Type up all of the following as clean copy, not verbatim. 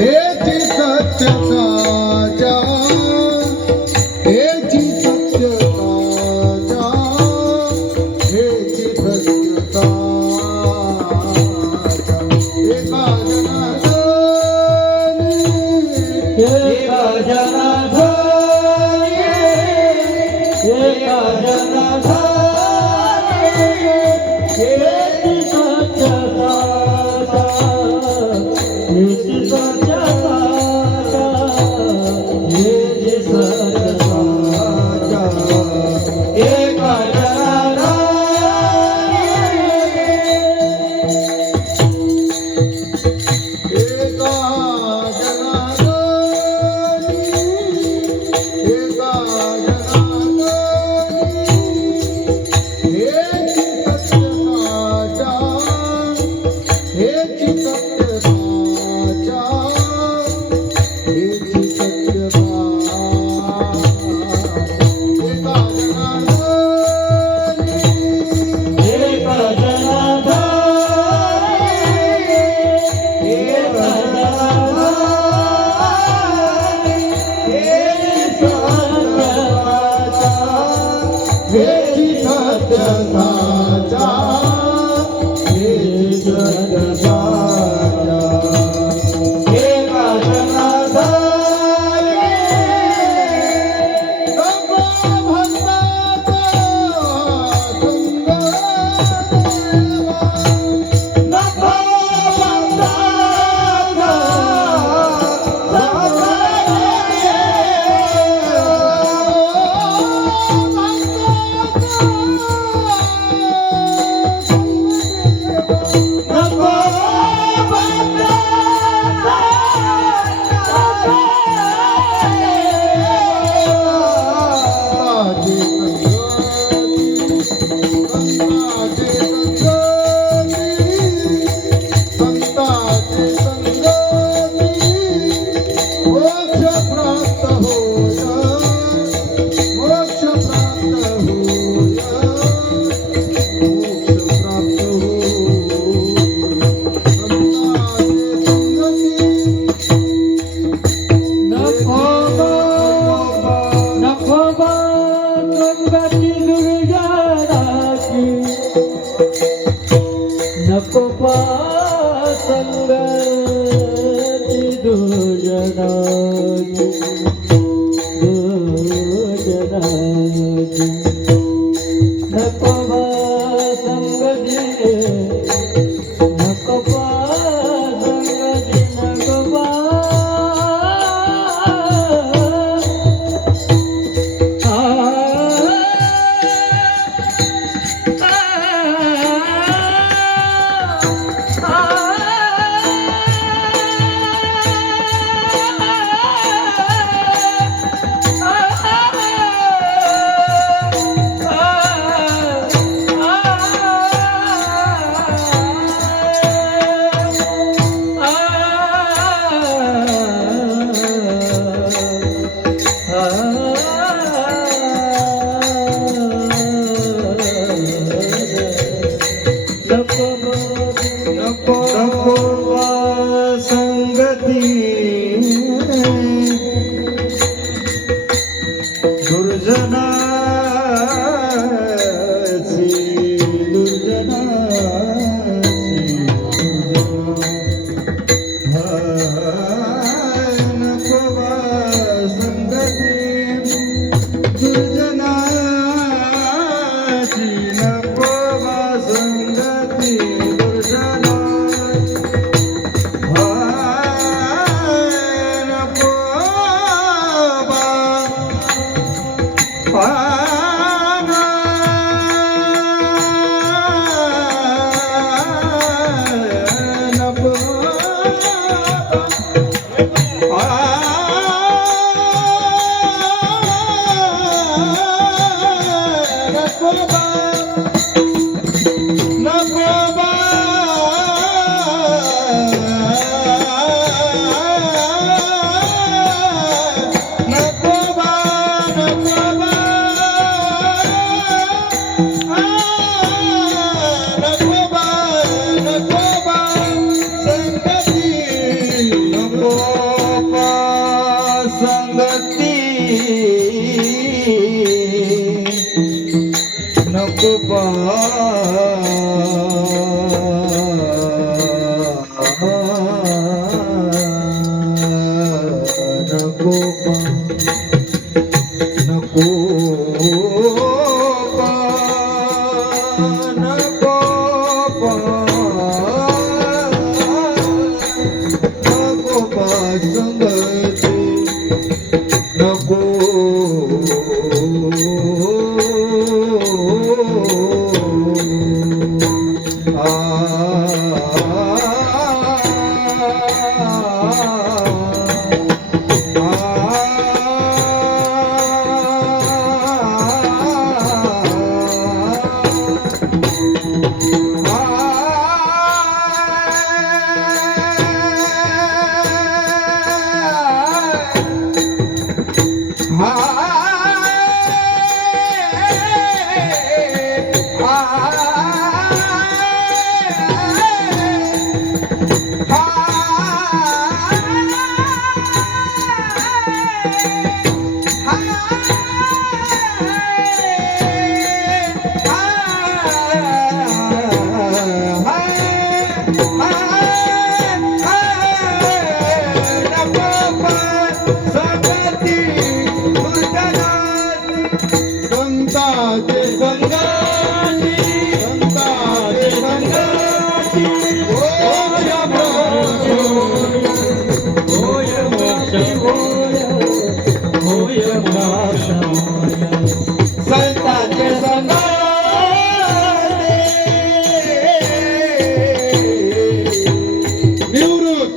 हेची सत्य साचा हेची सत्य साचा हेची सत्य साचा एका जनार्दनी एका जनार्दनी हेची सत्य साचा हेची सत्य साचा हेची सत्य साचा एका जनार्दनी एका जनार्दनी एका जनार्दनी हेची सत्य साचा हेची सत्य साचा हेची सत्य साचा एका जनार्दनी एका जनार्दनी एका जनार्दनी हेची सत्य साचा हेची सत्य साचा एका जनार्दनी नको भक्ताचा संग देवा नको भक्ताचा संग नको संगती दुजनाची दुजनाची नको संगती नको संगती नको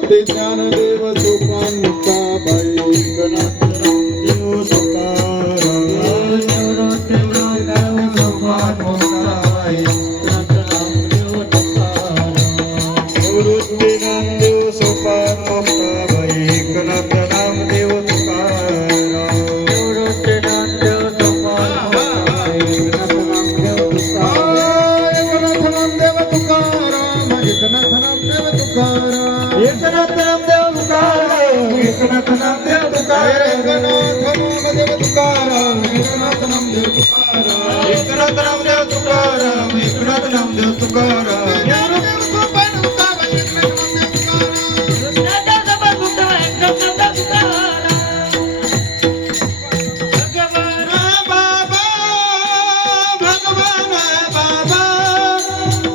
निवृत्ती ज्ञानदेव तुकान मुक्ताबाई एकनाथ रामदेव तुकाराम निवृत्ती ज्ञानदेव तुकान मुक्ताबाई रामदेव तुकाराम निवृत्ती ज्ञानदेव तुकान मुक्ताबाई एकनाथ रामदेव तुकाराम निवृत्ती ज्ञानदेव तुकान मुक्ताबाई एकनाथ रामदेव तुकाराम एकनाथ नामदेव तुकाराम एकनाथ रामदेव तुकाराम एकनाथ नामदेव तुकाराम एकनाथ नामदेव तुकाराम एकनाथ नामदेव तुकाराम एकनाथ नामदेव तुकाराम ज्ञानदेव सोपान मुक्ताबाई एकनाथ नामदेव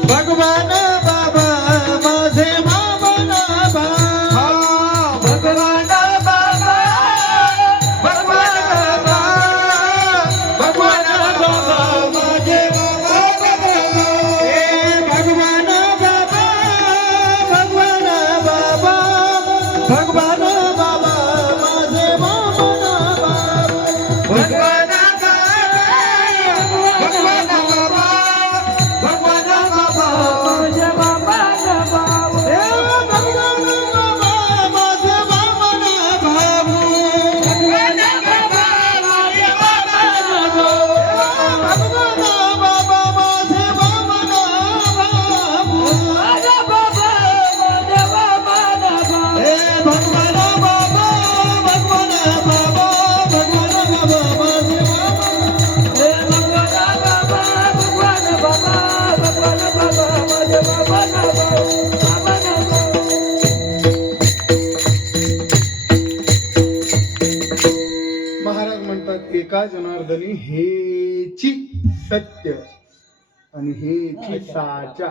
भगवान बाबा माझे भगवान बाबा भगवान बाबा भगवान बाबा माझे बाबा भगवान बाबा भगवान बाबा भगवान बाबा माझे भगवान बाबा भगवान भगवान बाबा भगवान बाबा माझे बाबा भगवान बाबा माझे भगवान बाबू भगवान बाबा माझे भगवान बाबा माझे भगवान बाबू माझे बाबा माझे भगवान हे भगवान बाबा भगवान बाबा भगवान बाबा माझे बाबा हे भगवान बाबा भगवान बाबा भगवान बाबा माझे भगवान बाबा महाराज म्हणतात एका जनार्दनी हेची सत्य आणि हेची साचा